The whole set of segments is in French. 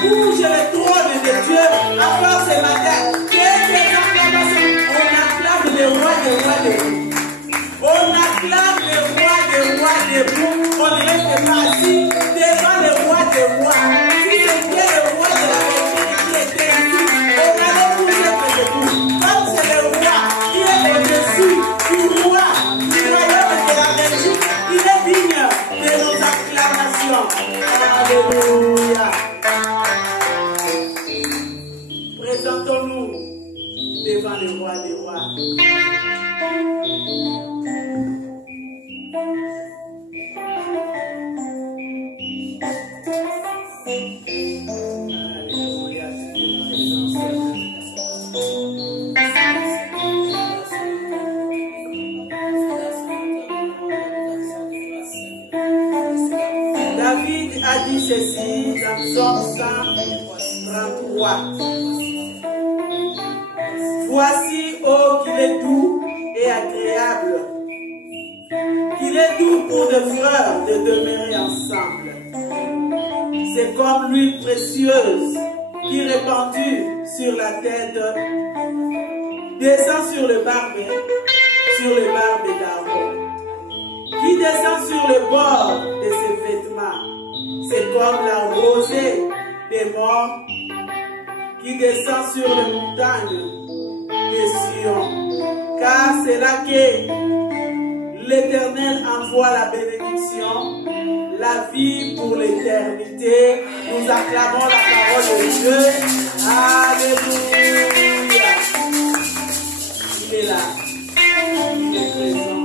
Bouge le trône de Dieu encore ce matin. Que tes acclamations, on acclame David a dit ceci dans Psaume 133. Voici, oh, qu'il est doux et agréable, qu'il est doux pour de frères de demeurer ensemble. C'est comme l'huile précieuse qui répandue sur la tête descend sur le barbe d'Aaron, qui descend sur le bord de ses vêtements. C'est comme la rosée des morts qui descend sur les montagnes de Sion. Car c'est là que l'Éternel envoie la bénédiction, la vie pour l'éternité. Nous acclamons la parole de Dieu. Alléluia. Il est là. Il est présent.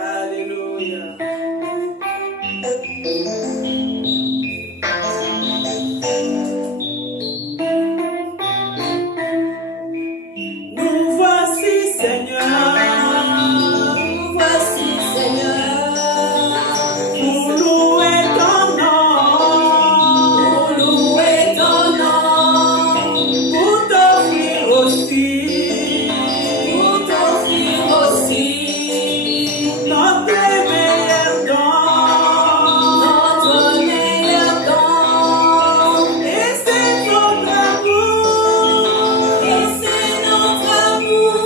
Alléluia. Nous voici, Seigneur. Nous voici, Seigneur. Pour louer ton nom. Pour louer ton nom. Pour t'offrir aussi. Pour t'offrir aussi. Notre meilleur don. Notre meilleur don. Et c'est notre amour. Et c'est notre amour.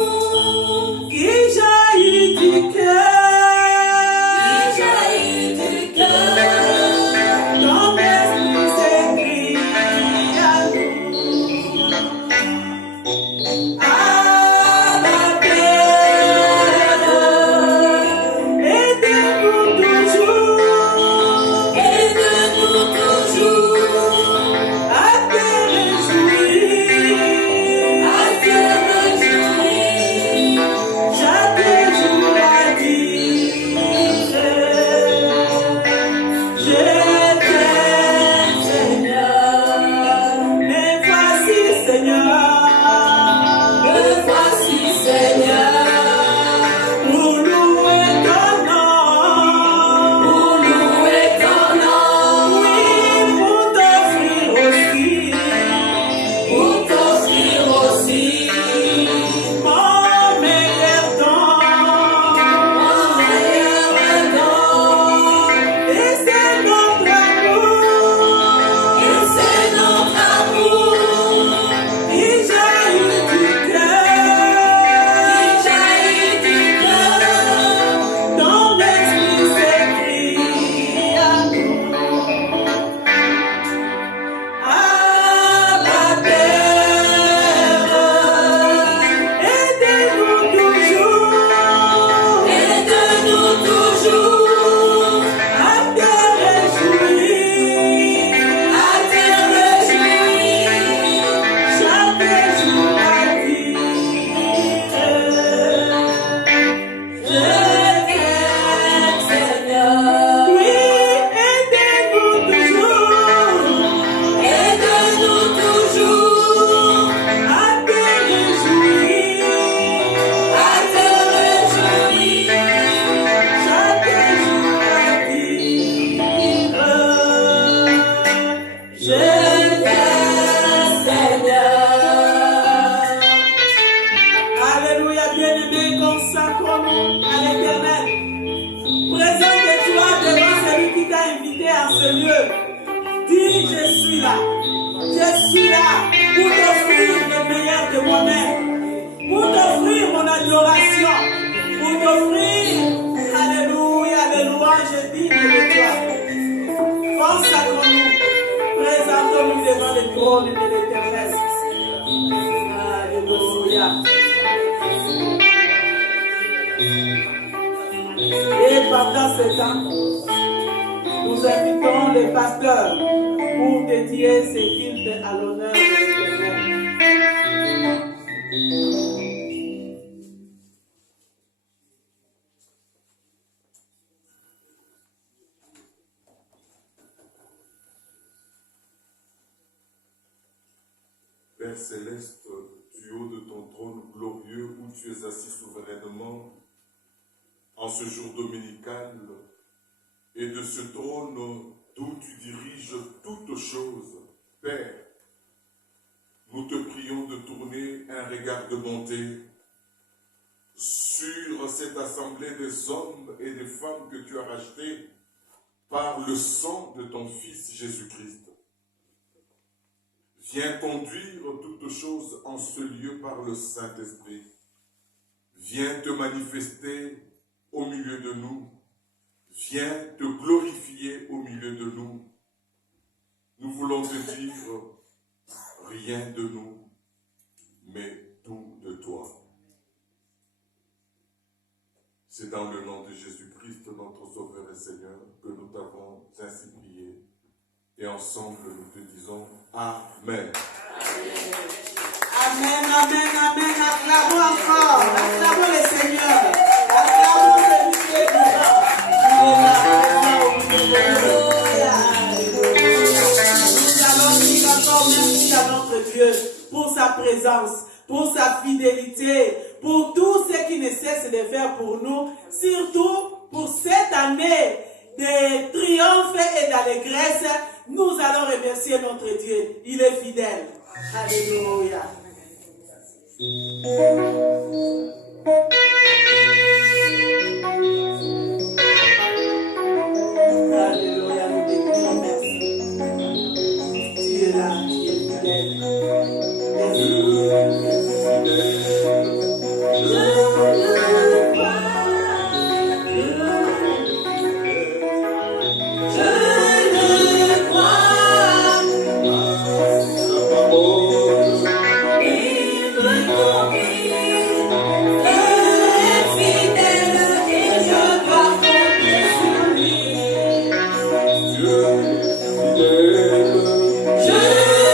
Qui jaillit du cœur. Qui jaillit du cœur. Ton esprit s'écrit à nous. À la terre. Aide-nous toujours. Aide-nous toujours. À te réjouir. À te réjouir. Chaque jour à dire. Je t'aime, Seigneur. Me voici, Seigneur. Me voici, Seigneur. Pour louer ton nom. Pour louer ton nom. Oui, pour t'offrir aussi. Pour t'offrir aussi. Mon meilleur don. Mon meilleur don. Et c'est notre amour. Et c'est notre amour. Qui jaillit du cœur. Qui jaillit du cœur. Ton esprit s'écrie à nous. À la terre. Aide-nous toujours. Aide-nous toujours. À te réjouir. À te réjouir. Chaque jour à dire. Je t'aime, Seigneur. Oui, aide-nous toujours. Aide-nous toujours. À te réjouir. À te réjouir. Chaque jour à dire. Je t'aime, Seigneur. Alléluia, bien-aimés, consacrons-nous à l'Éternel. Présente-toi devant celui qui t'a invité en ce lieu. Dis, je suis là. Je suis là pour t'offrir le meilleur de moi-même. Pour t'offrir mon adoration. Pour t'offrir, alléluia, les louanges dignes de toi. Consacrons-nous. Présentons-nous devant le trône de l'Éternel. Alléluia. Et pendant ce temps, nous invitons les pasteurs pour dédier ces hymnes à l'honneur de l'Éternel. Père céleste, du haut de ton trône glorieux où tu es assis souverainement en ce jour dominical, et de ce trône d'où tu diriges toutes choses, Père, nous te prions de tourner un regard de bonté sur cette assemblée des hommes et des femmes que tu as rachetés par le sang de ton Fils Jésus-Christ. Viens conduire toutes choses en ce lieu par le Saint-Esprit. Viens te manifester au milieu de nous. Viens te glorifier au milieu de nous. Nous voulons te dire, rien de nous, mais tout de toi. C'est dans le nom de Jésus-Christ, notre Sauveur et Seigneur, que nous t'avons ainsi prié. Et ensemble, nous te disons Amen. Amen, amen, amen. Acclamons encore. Acclamons le Seigneur. Acclamons celui qui est vivant. Il est là. Nous allons dire encore merci à notre Dieu pour sa présence, pour sa fidélité, pour tout ce qu'il ne cesse de faire pour nous, surtout pour cette année de triomphe et d'allégresse. Nous allons remercier notre Dieu. Il est fidèle. Alléluia. Alléluia, nous te disons merci. Tu es là, tu es fidèle. Je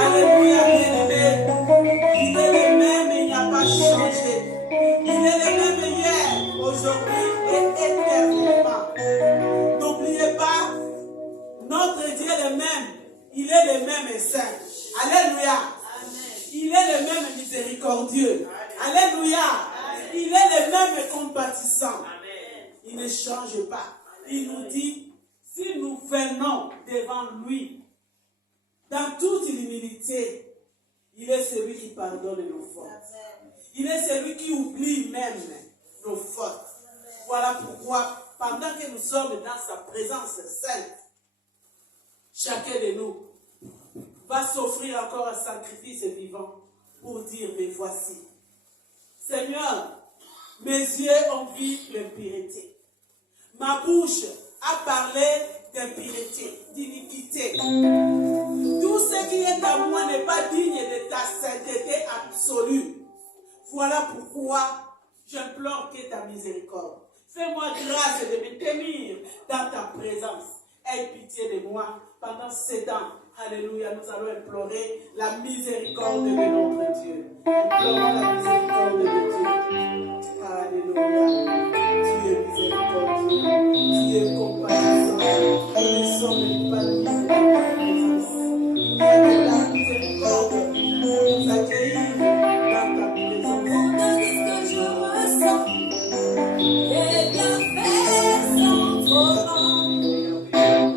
Alléluia, bien-aimé. Il est le même et il n'a pas changé. Il est le même hier, aujourd'hui et éternellement. N'oubliez pas, notre Dieu est le même. Il est le même et saint. Alléluia. Il est le même miséricordieux. Alléluia. Il est le même compatissant. Il ne change pas. Il nous dit, si nous venons devant lui, dans toute l'humilité, il est celui qui pardonne nos fautes. Il est celui qui oublie même nos fautes. Voilà pourquoi, pendant que nous sommes dans sa présence sainte, chacun de nous va s'offrir encore un sacrifice vivant pour dire, mais voici, Seigneur, mes yeux ont vu l'impureté. Ma bouche a parlé d'impureté, d'iniquité. Tout ce qui est à moi n'est pas digne de ta sainteté absolue. Voilà pourquoi j'implore que ta miséricorde. Fais-moi grâce de me tenir dans ta présence. Aie pitié de moi pendant 7 ans. Alléluia, nous allons implorer la miséricorde de notre Dieu. Implorons la miséricorde de Dieu. Alléluia. Tu es miséricordieux. Tu es compatissant. Nous ne sommes pas dignes de ta présence. Il y a de la miséricorde pour nous accueillir dans ta présence. Ce que je ressens, les bienfaits sont trop grands.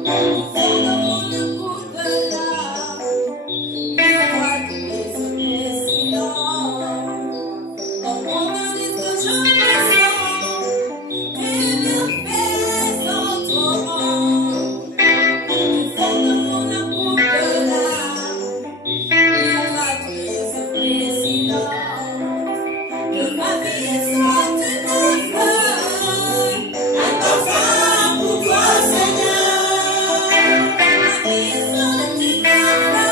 Au fond de mon écoute là, il y a des présidents. Au fond de ce que je ressens, les bienfaits sont trop grands. Au fond de mon écoute là, il y a des présidents. Que ma vie soit une fleur, un parfum pour toi, Seigneur. Que ma vie soit une fleur,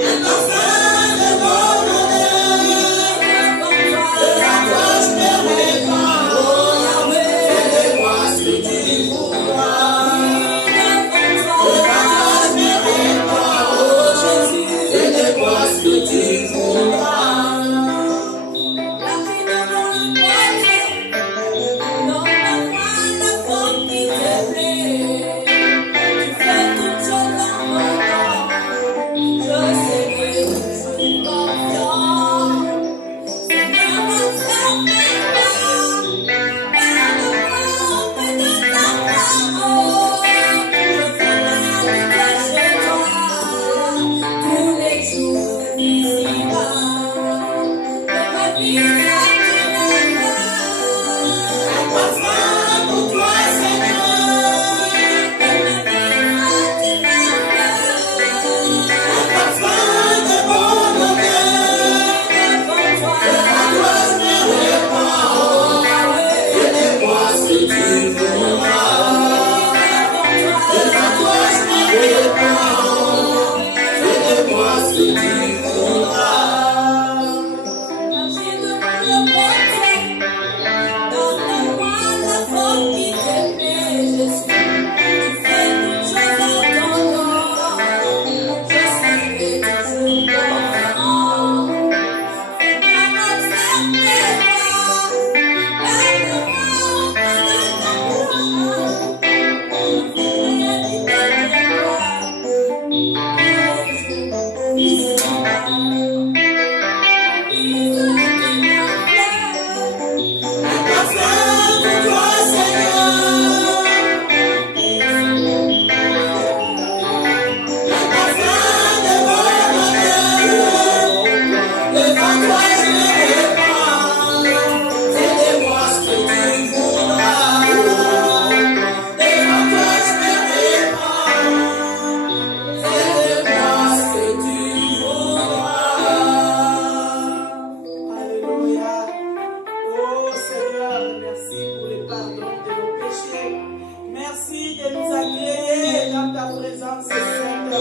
un parfum de bonheur. Et à toi je me répands, oh Yahweh. Fais-moi ce que tu voudras. Et à toi je me répands, oh Jésus. Fais-moi ce que tu voudras. La vie de mon présence sainte.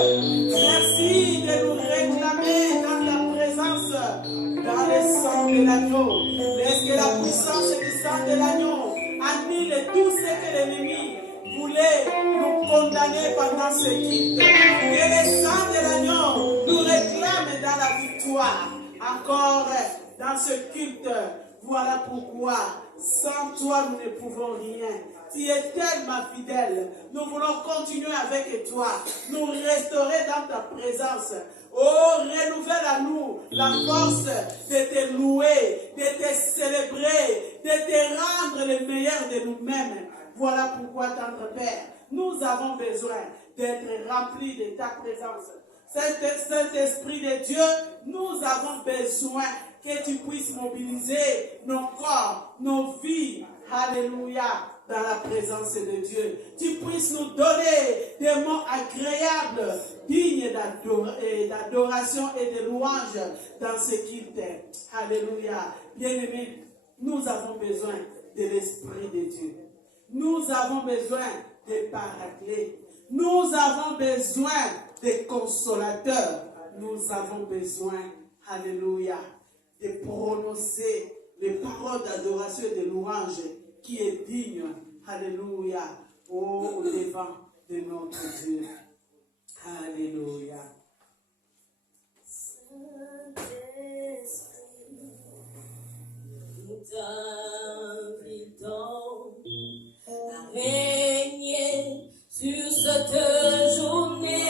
Merci de nous réclamer dans ta présence, dans le sang de l'agneau. Laisse que la puissance du sang de l'agneau annule tout ce que l'ennemi voulait nous condamner pendant ce culte. Que le sang de l'agneau nous réclame dans la victoire. Encore dans ce culte, voilà pourquoi sans toi nous ne pouvons rien. Tu es tellement fidèle. Nous voulons continuer avec toi, nous restaurer dans ta présence. Oh, renouvelle à nous la force de te louer, de te célébrer, de te rendre le meilleur de nous-mêmes. Voilà pourquoi, tendre Père, nous avons besoin d'être remplis de ta présence. Saint-Esprit de Dieu, nous avons besoin que tu puisses mobiliser nos corps, nos vies, alléluia, dans la présence de Dieu. Tu puisses nous donner des mots agréables, dignes d'adoration et de louange dans ce culte. Alléluia. Bien-aimés, nous avons besoin de l'Esprit de Dieu. Nous avons besoin des paraclés. Nous avons besoin des consolateurs. Nous avons besoin, alléluia, de prononcer les paroles d'adoration et de louange qui est digne, alléluia, au devant de notre Dieu. Alléluia. Nous t'invitons à régner sur cette journée.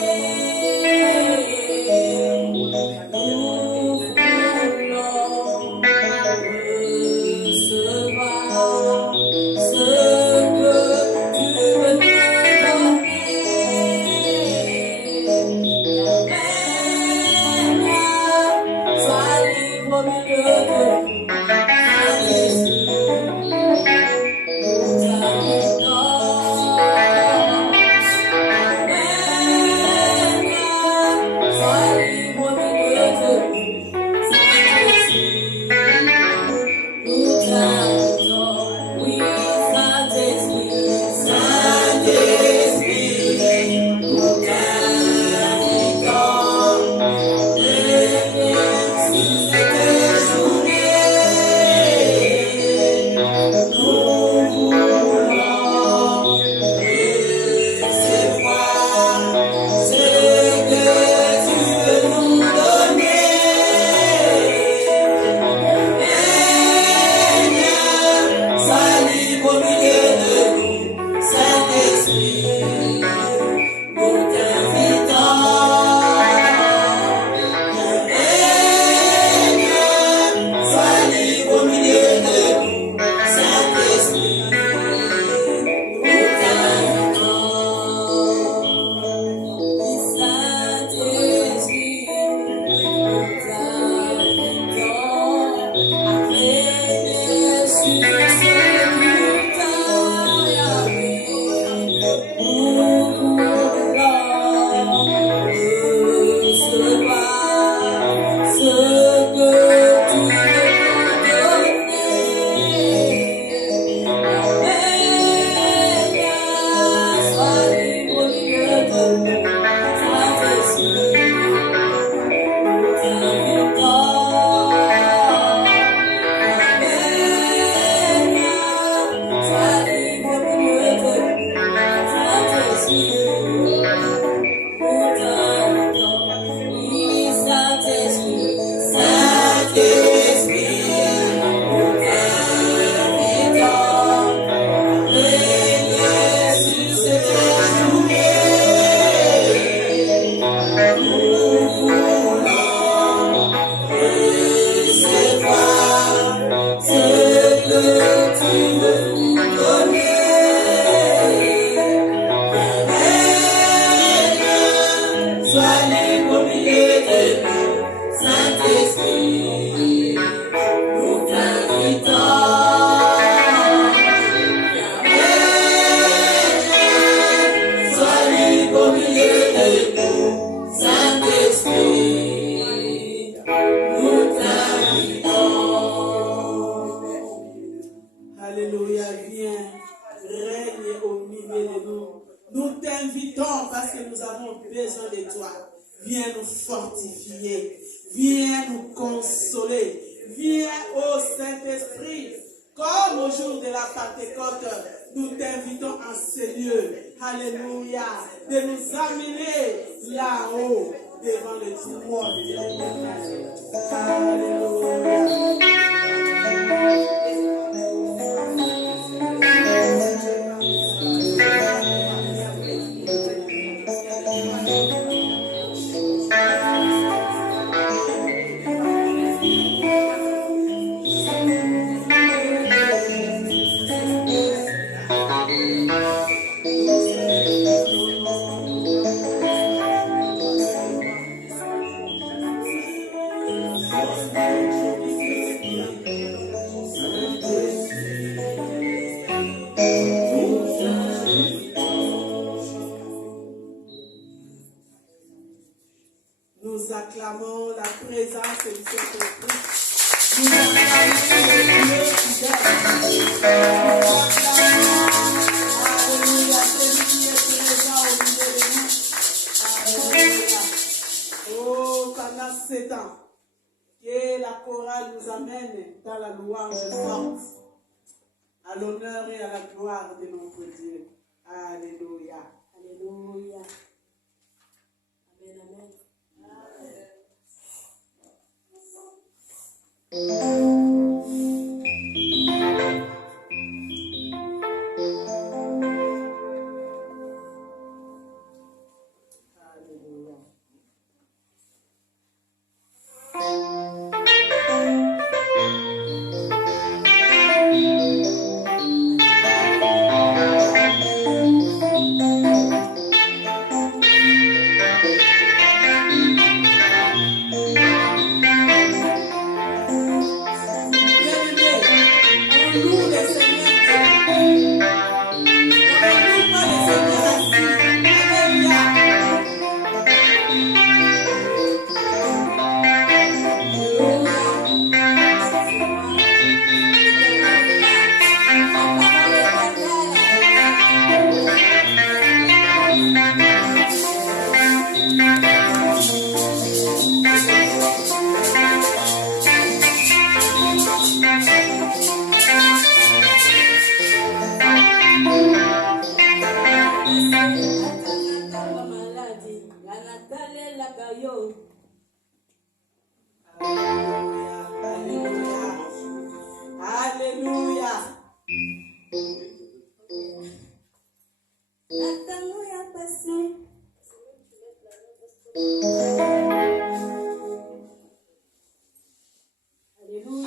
Nous voulons recevoir ce que tu veux nous donner. Règne, sois libre au milieu de nous. Alléluia, viens, règne au milieu de nous. Nous t'invitons parce que nous avons besoin de toi. Viens nous fortifier. Viens nous consoler. Viens, ô Saint-Esprit, comme au jour de la Pentecôte, nous t'invitons en ce lieu. Alléluia. De nous amener là-haut devant le trône de l'Éternel. Alléluia. Nous acclamons la présence de Saint-Esprit. Nous acclamons le Dieu fidèle. Alléluia, celui qui est présent au milieu de nous. Alléluia. Oh, pendant 7 ans, que la chorale nous amène dans la louange forte, à l'honneur et à la gloire de notre Dieu. Alléluia. Alléluia. Amen, amen.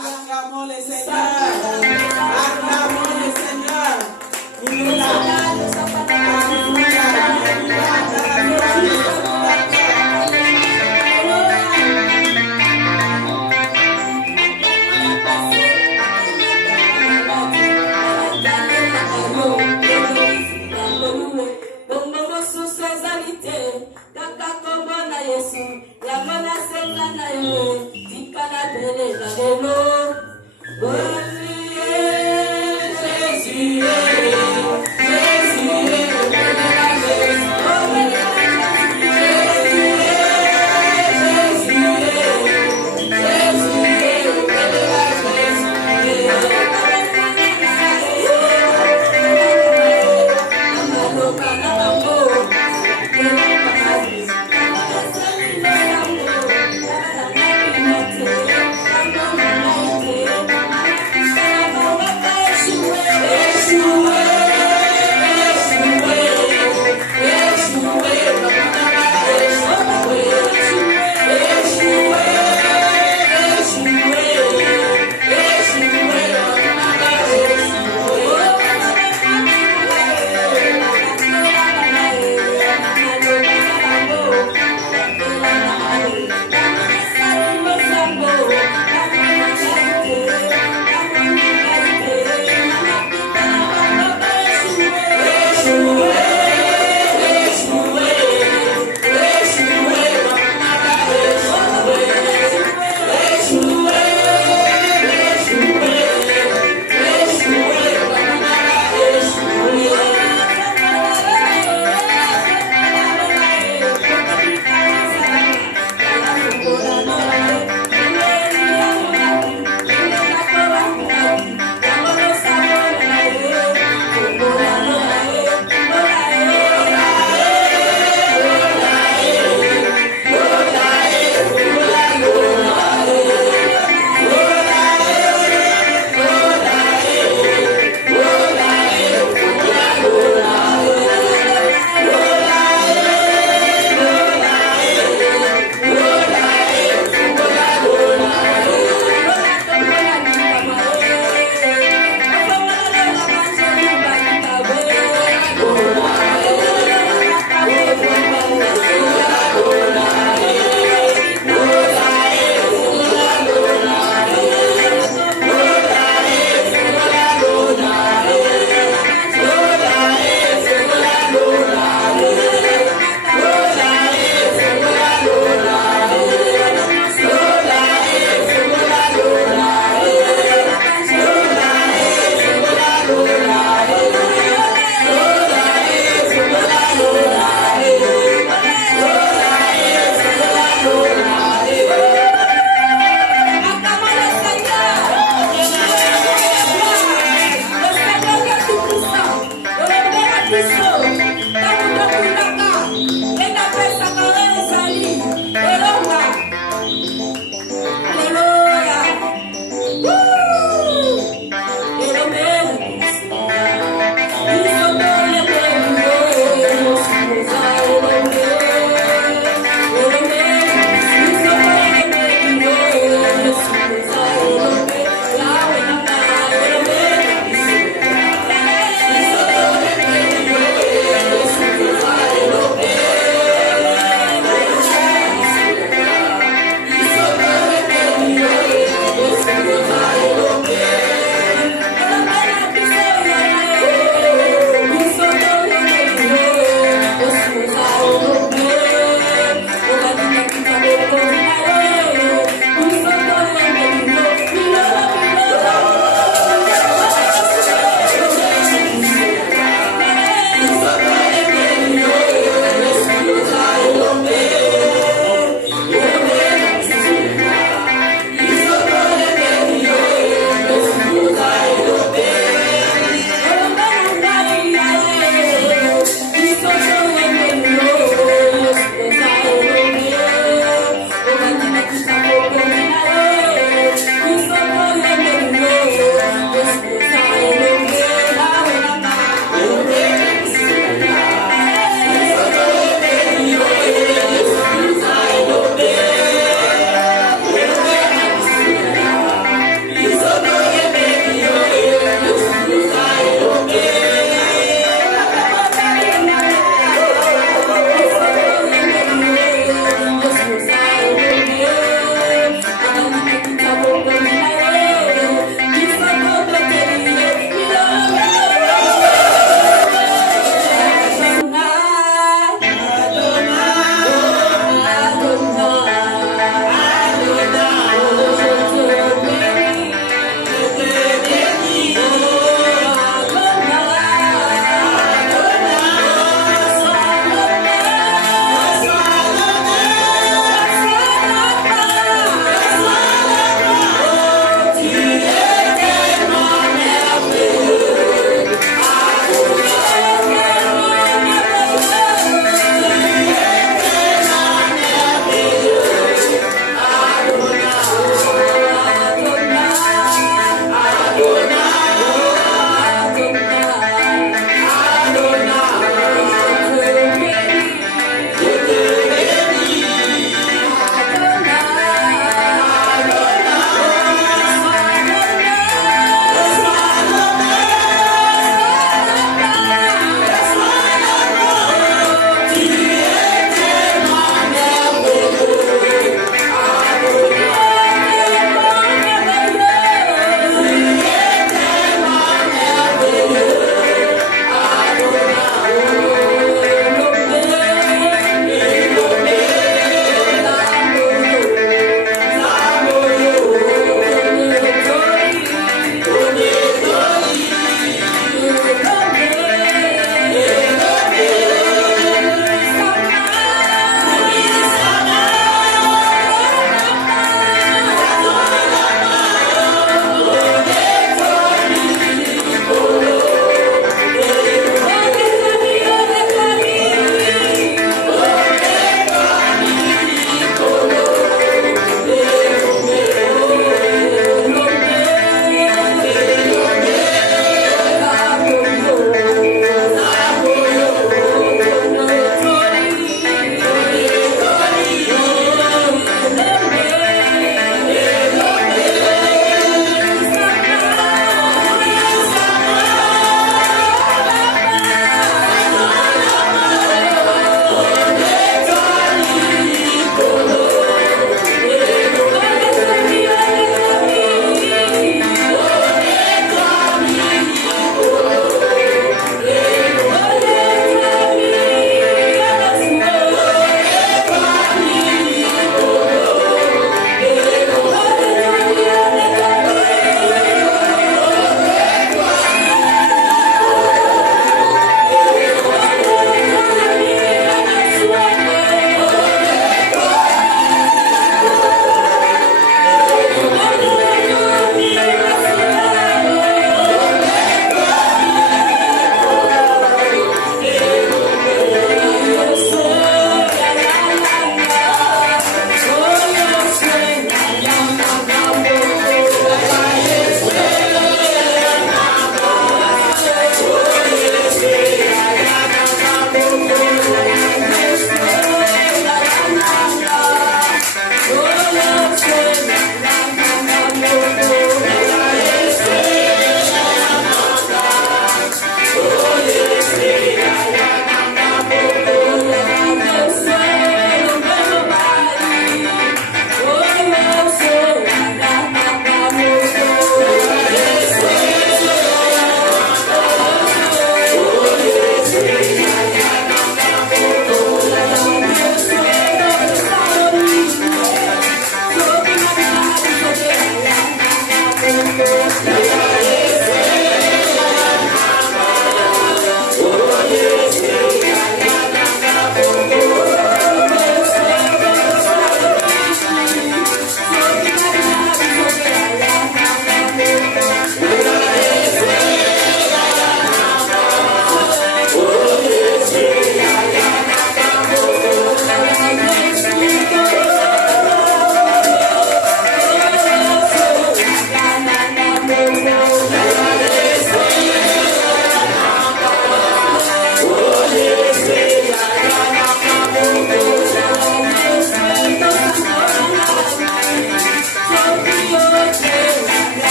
Acclamons le Seigneur. Acclamons le Seigneur. Il est là. Alléluia. Alléluia.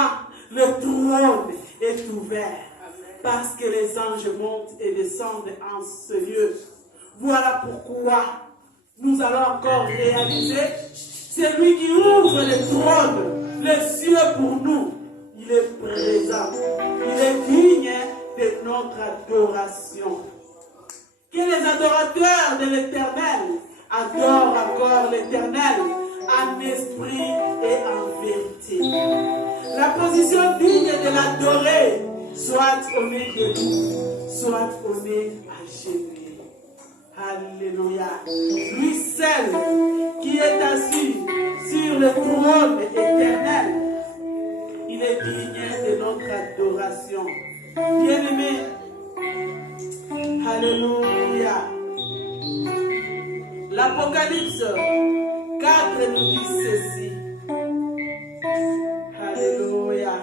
moi, le trône est ouvert. Parce que les anges montent et descendent en ce lieu. Voilà pourquoi nous allons encore réaliser, c'est lui qui ouvre le trône, les cieux pour nous. Il est présent. Il est digne de notre adoration. Que les adorateurs de l'Éternel adorent encore l'Éternel en esprit et en vérité. La position digne de l'adorer soit au nez de nous, soit au nez à genoux. Alléluia. Lui seul qui est assis sur le trône éternel, il est digne de notre adoration. Bien-aimé, alléluia. L'Apocalypse 4 nous dit ceci. Alléluia.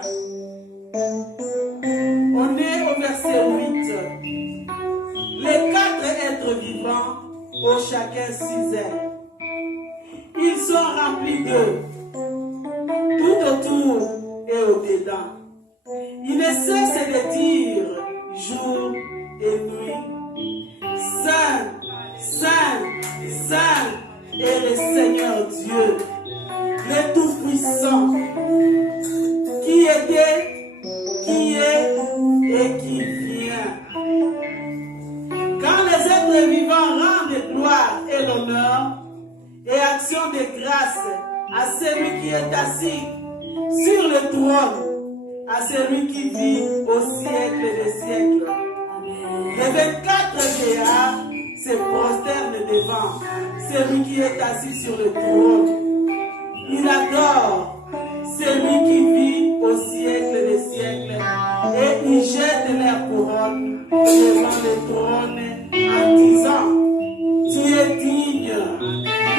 On est au verset 8. Les 4 êtres vivants, au chacun 6 ailes. Ils sont remplis d'eux, tout autour et au-dedans. Ils ne cessent de dire jour et nuit, Saint, Saint, Saint est le Seigneur Dieu, le Tout-Puissant, qui était, qui est et qui vient. Quand les êtres vivants rendent gloire et l'honneur et action de grâce à celui qui est assis sur le trône, à celui qui vit au siècle des siècles, les 24 géants se prosternent devant celui qui est assis sur le trône. Il adore celui qui vit au siècle des siècles et ils jettent leur couronne devant le trône en disant, tu es digne,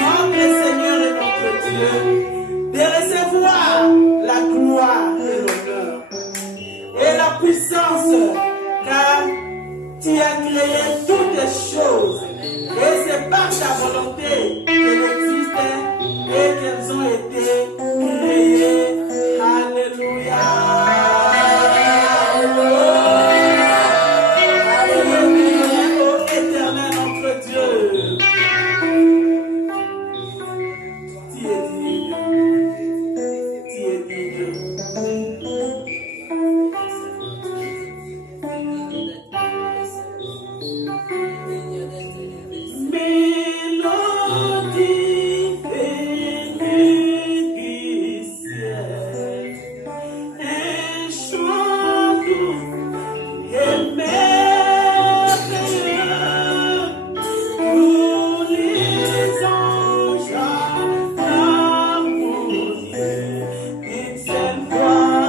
notre Seigneur et notre Dieu, de recevoir la gloire et l'honneur et la puissance, car tu as créé toutes les choses et c'est par ta volonté qu'elles existent et qu'elles ont été créées. Alléluia. Alléluia, ô éternel notre Dieu. Tu es digne. Tu es digne. Mélodie vénue du ciel, un chant doux et merveilleux, tous les anges l'harmonie, une seule voix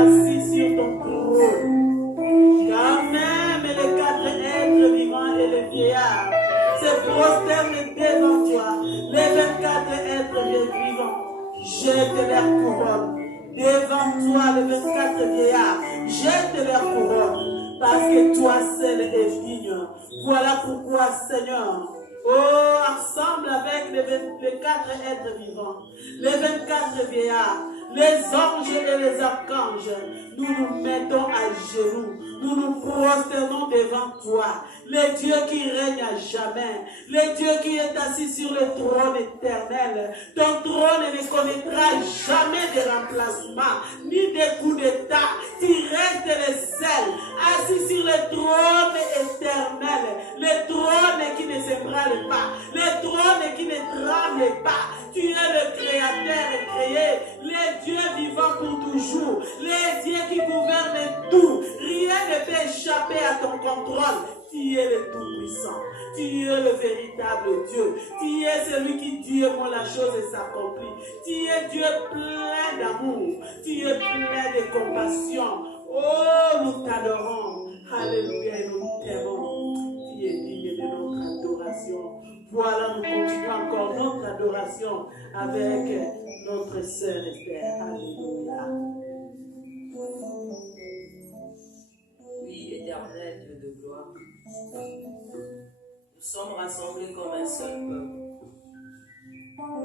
assis sur ton trône. Quand même les 4 êtres vivants et les vieillards se prosternent devant toi. Les 24 êtres vivants jettent leur couronne devant toi. Les 24 vieillards jettent leur couronne parce que toi seul es digne. Voilà pourquoi, Seigneur, ensemble avec les 4 êtres vivants, les 24 vieillards, les anges et les archanges, nous nous mettons à genoux, nous nous prosternons devant toi, le Dieu qui règne à jamais, le Dieu qui est assis sur le trône éternel. Ton trône ne connaîtra jamais de remplacement, ni de coup d'état. Tu restes le seul, assis sur le trône éternel, le trône qui ne s'ébranle pas, le trône qui ne tremble pas. Tu es le créateur créé, le Dieu vivant pour toujours, le Dieu qui gouverne tout. Rien ne peut échapper à ton contrôle. Tu es le Tout-Puissant, tu es le véritable Dieu, tu es celui qui dit moi la chose et s'accomplit. Tu es Dieu plein d'amour, tu es plein de compassion. Oh, nous t'adorons, alléluia, et nous t'aimons. Tu es digne de notre adoration. Voilà, nous continuons encore notre adoration avec notre sœur Esther. Alléluia. Oui, éternel Dieu de gloire, nous sommes rassemblés comme un seul peuple.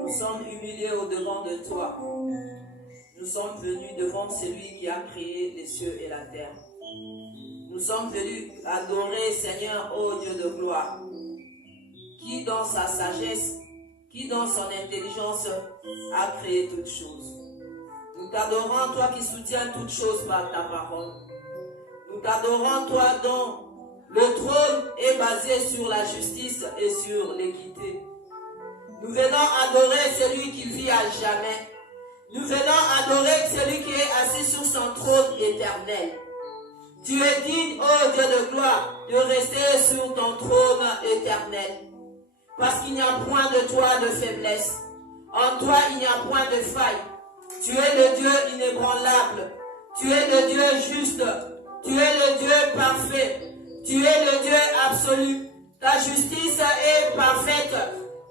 Nous sommes humiliés au-devant de toi. Nous sommes venus devant celui qui a créé les cieux et la terre. Nous sommes venus adorer, Seigneur, ô Dieu de gloire, qui dans sa sagesse, qui dans son intelligence a créé toutes choses. Nous t'adorons, toi qui soutiens toutes choses par ta parole. Nous t'adorons, toi dont le trône est basé sur la justice et sur l'équité. Nous venons adorer celui qui vit à jamais. Nous venons adorer celui qui est assis sur son trône éternel. Tu es digne, ô Dieu de gloire, de rester sur ton trône éternel. Parce qu'il n'y a point de toi de faiblesse. En toi, il n'y a point de faille. Tu es le Dieu inébranlable. Tu es le Dieu juste. Tu es le Dieu parfait. Tu es le Dieu absolu. Ta justice est parfaite.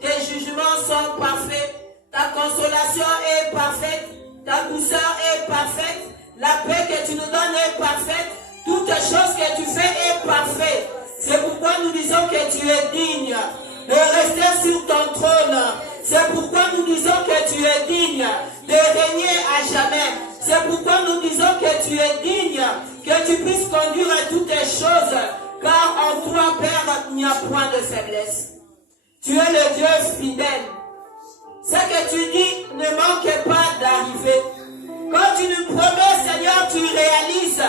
Tes jugements sont parfaits. Ta consolation est parfaite. Ta douceur est parfaite. La paix que tu nous donnes est parfaite. Toutes les choses que tu fais est parfaite. C'est pourquoi nous disons que tu es digne de rester sur ton trône. C'est pourquoi nous disons que tu es digne de régner à jamais. C'est pourquoi nous disons que tu es digne, que tu puisses conduire à toutes les choses, car en toi, Père, il n'y a point de faiblesse. Tu es le Dieu fidèle. Ce que tu dis ne manque pas d'arriver. Quand tu nous promets, Seigneur, tu réalises.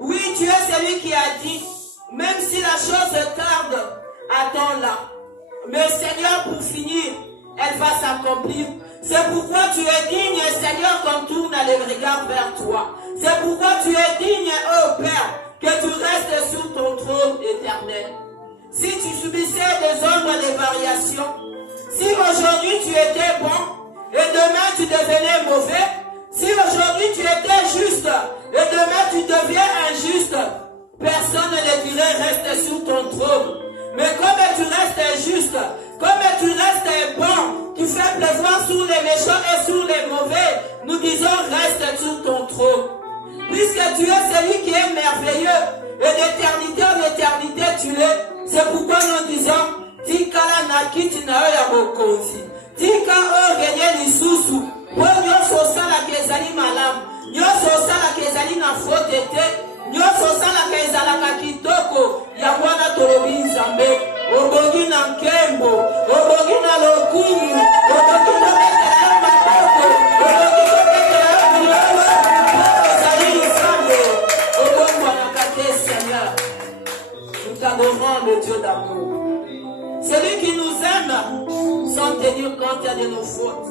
Oui, tu es celui qui a dit, même si la chose tarde, attends-la. Mais Seigneur, pour finir, elle va s'accomplir. C'est pourquoi tu es digne, Seigneur, qu'on tourne les regards vers toi. C'est pourquoi tu es digne, ô Père, que tu restes sur ton trône éternel. Si tu subissais des ombres, des variations, si aujourd'hui tu étais bon, et demain tu devenais mauvais, si aujourd'hui tu étais juste, et demain tu deviens injuste, personne ne dirait reste sur ton trône. Mais comme tu restes juste, comme tu restes bon, tu fais pleuvoir sur les méchants et sur les mauvais, nous disons reste sur ton trône. Puisque tu es celui qui est merveilleux, et d'éternité en éternité tu l'es, c'est pourquoi nous disons, Tikala nakiti na ya bokonzi, Tika o genye lisusu, po nyoso sala kezali malam, nyoso sala kezali na fotete, nyoso sala kezala kakitoko, ya mwana tolobi nzambe, obogi na nkembo, obogi na lokumu, obogi na metela matoko, obogi na metela bilolo, ozali nzambe, obogi wanakate Seigneur. Nous t'adorons le Dieu d'amour. Celui qui nous aime sans tenir compte de nos fautes,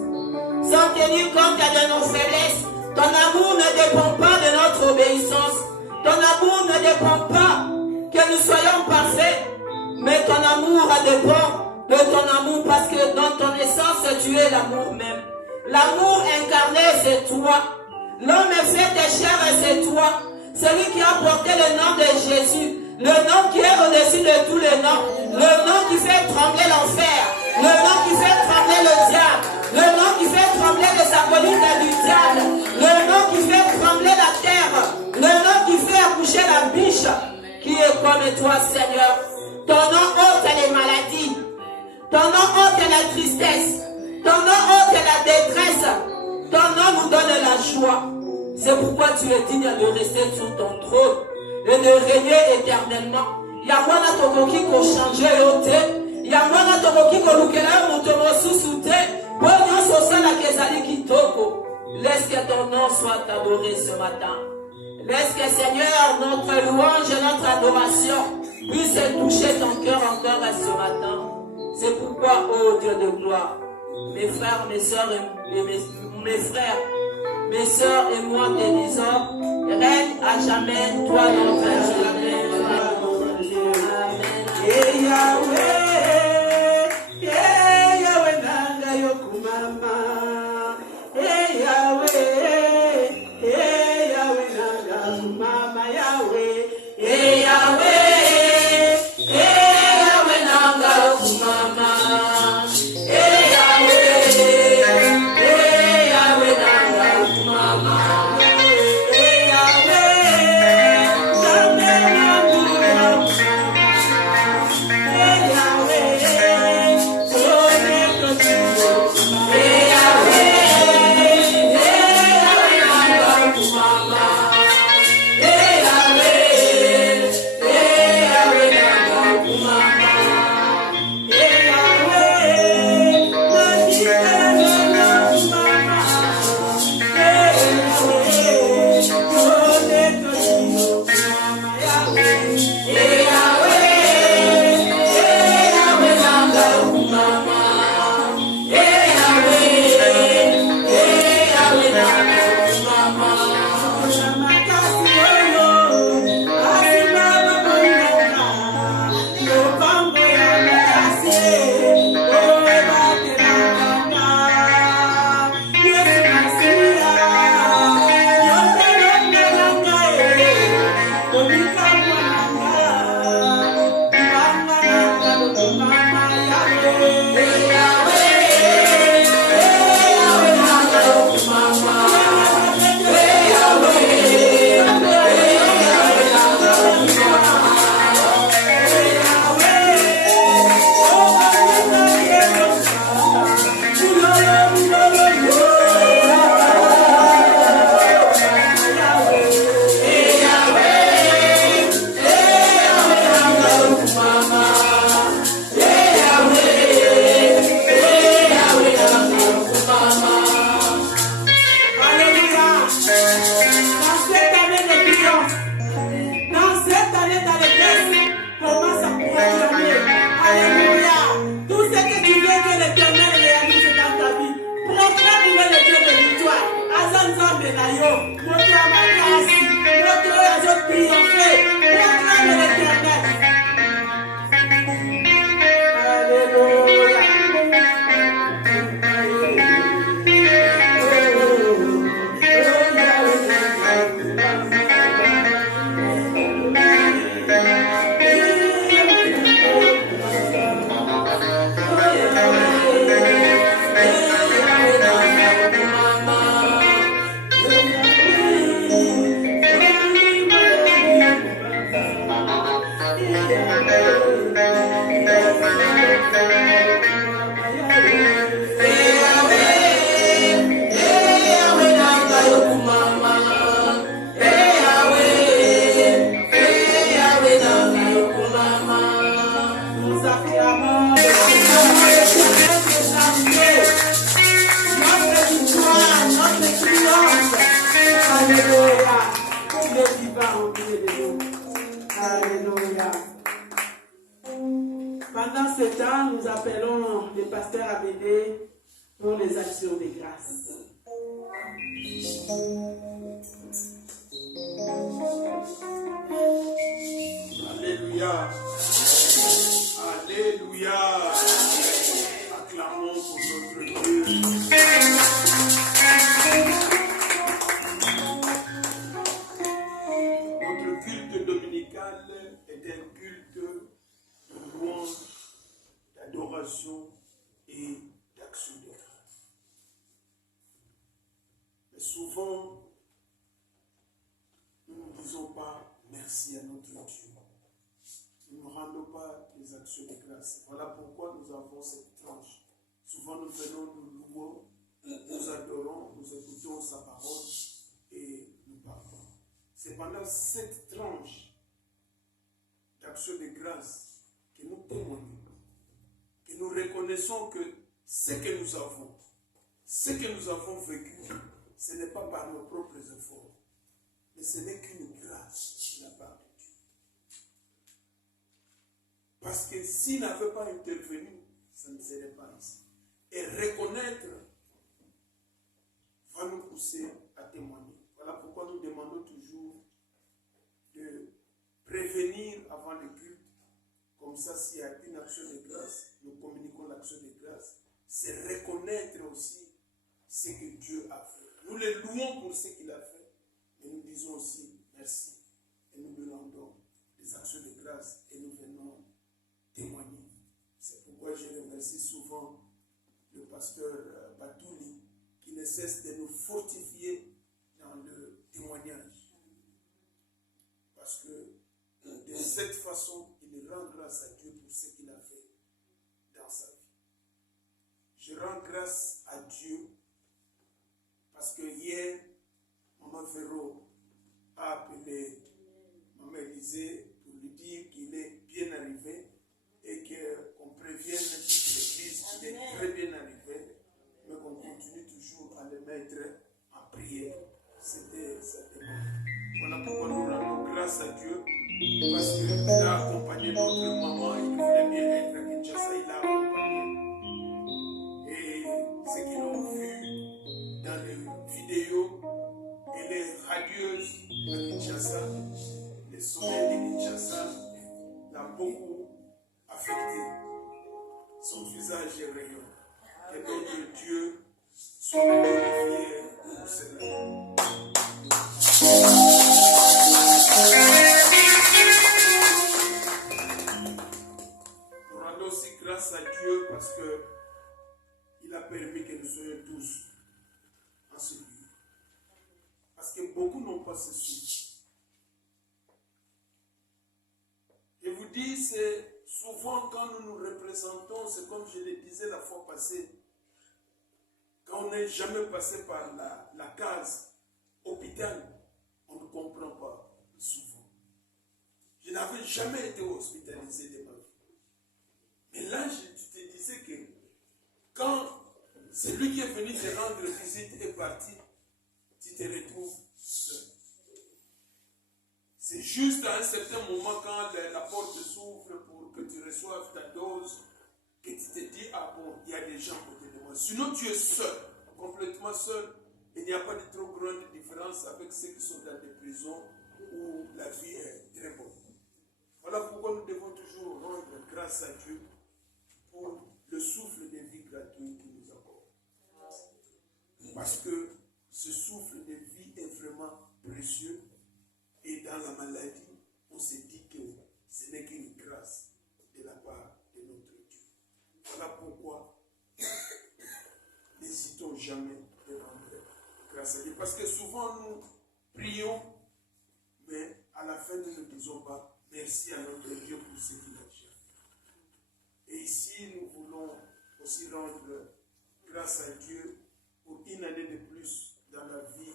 sans tenir compte de nos faiblesses. Ton amour ne dépend pas de notre obéissance. Ton amour ne dépend pas que nous soyons parfaits, mais ton amour dépend de ton amour parce que dans ton essence, tu es l'amour même. L'amour incarné, c'est toi. L'homme est fait de chair et celui qui a porté le nom de Jésus, le nom qui est au-dessus de tous les noms, le nom qui fait trembler l'enfer, le nom qui fait trembler le diable, le nom qui fait trembler les acolytes du diable, le nom qui fait trembler la terre, le nom qui fait accoucher la biche, qui est comme toi, Seigneur. Ton nom ôte les maladies, ton nom ôte la tristesse, ton nom ôte la détresse, ton nom nous donne la joie. C'est pourquoi tu es digne de rester sur ton trône et de régner éternellement. Yamwana tokoki ko changer yote, Yamwana tokoki ko lukela moto mosusu te, bonyo sosala kezali kitoko. Laisse que ton nom soit adoré ce matin. Laisse que Seigneur, notre louange et notre adoration puisse toucher ton cœur encore à ce matin. C'est pourquoi, ô Dieu de gloire, mes frères, mes soeurs et mes frères, mes sœurs et moi te disons, règne à jamais, toi notre Dieu. Hey Yahweh, nanga yokumama. Hey Yahweh, nanga kumama Yahweh. Hey Yahweh, nanga yokumama. Pendant ce temps, nous appelons le pasteur à venir pour les actions de grâce. Alléluia. Alléluia. Acclamons pour notre Dieu. d'adoration et d'action de grâce. Mais souvent, nous ne disons pas merci à notre Dieu. Nous ne rendons pas les actions de grâce. Voilà pourquoi nous avons cette tranche. Souvent nous venons, nous louons, nous adorons, nous écoutons sa parole et nous parlons. C'est pendant cette tranche d'action de grâce que nous témoignons, que nous reconnaissons que ce que nous avons vécu, ce n'est pas par nos propres efforts, mais ce n'est qu'une grâce de la part de Dieu. Parce que s'il n'avait pas intervenu, ça ne serait pas ici. Et reconnaître va nous pousser à témoigner. Voilà pourquoi nous demandons toujours de prévenir avant le culte. Comme ça, s'il y a une action de grâce, nous communiquons l'action de grâce. C'est reconnaître aussi ce que Dieu a fait. Nous les louons pour ce qu'il a fait, mais nous disons aussi merci. Et nous lui rendons des actions de grâce et nous venons témoigner. C'est pourquoi je remercie souvent le pasteur Batouli qui ne cesse de nous fortifier dans le témoignage. Parce que de cette façon, il rend grâce à Dieu pour ce qu'il a fait dans sa vie. Je rends grâce à Dieu parce que hier, Maman Ferro a appelé Maman Élisée pour lui dire qu'il est bien arrivé et qu'on prévienne toute l'église qu'il est très bien arrivé, mais qu'on continue toujours à le mettre en prière. C'était sa demande. Voilà pourquoi nous rendons grâce à Dieu, parce qu'il a accompagné notre maman, il voulait bien être à Kinshasa, il l'a accompagné. Et ce qu'ils ont vu dans les vidéos, elle est radieuse à Kinshasa, le soleil de Kinshasa l'a beaucoup affecté. Son visage est rayonnant. Que notre Dieu soit glorifié pour cela. Nous rendons aussi grâce à Dieu parce qu'il a permis que nous soyons tous en ce lieu. Parce que beaucoup n'ont pas ce souci. Je vous dis, c'est souvent quand nous nous représentons, c'est comme je le disais la fois passée, quand on n'est jamais passé par la case hôpital, on ne comprend pas souvent. Je n'avais jamais été hospitalisé de ma vie. Mais là, je te disais que quand celui qui est venu te rendre visite est parti, tu te retrouves seul. C'est juste à un certain moment quand la porte s'ouvre pour que tu reçoives ta dose, que tu te dis, ah bon, il y a des gens à côté de moi. Sinon, tu es seul, complètement seul. Il n'y a pas de trop grande différence avec ceux qui sont dans des prisons où la vie est très bonne. Voilà pourquoi nous devons toujours rendre grâce à Dieu pour le souffle de vie gratuit qu'il nous accorde. Parce que ce souffle de vie est vraiment précieux. Et dans la maladie, on se dit que ce n'est qu'une grâce de la part de notre Dieu. Voilà pourquoi n'hésitons jamais de rendre grâce à Dieu. Parce que souvent nous prions, mais à la fin nous ne disons pas merci à notre Dieu pour ce qu'il a fait. Et ici, nous voulons aussi rendre grâce à Dieu pour une année de plus dans la vie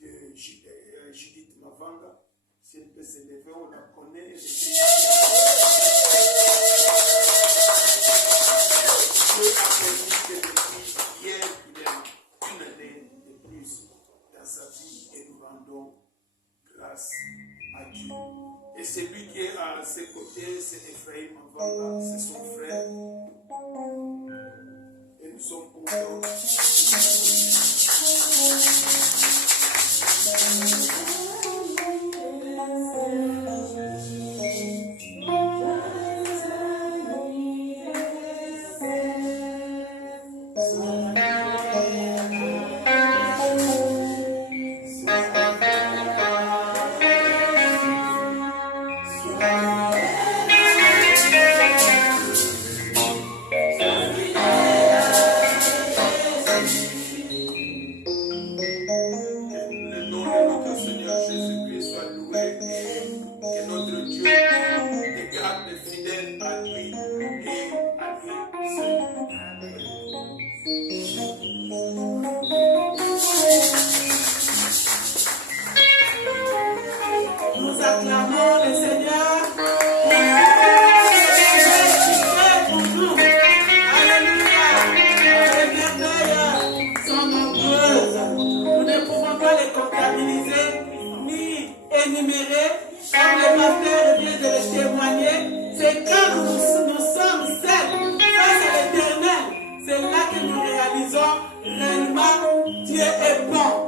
de Judith Mavanga. Si elle peut s'élever, on la connaît. Dieu a permis que depuis hier, il y a une année de plus dans sa vie et nous rendons grâce à Dieu. Et celui qui est à ses côtés, c'est Ephraim Mavanga, c'est son frère. Et nous sommes contents. acclamons le Seigneur pour toutes les merveilles qu'il fait pour nous. Alléluia. Les merveilles sont nombreuses. Nous ne pouvons pas les comptabiliser ni énumérer. Comme le pasteur vient de le témoigner, c'est quand nous sommes seuls face à l'Éternel, c'est là que nous réalisons réellement Dieu est bon.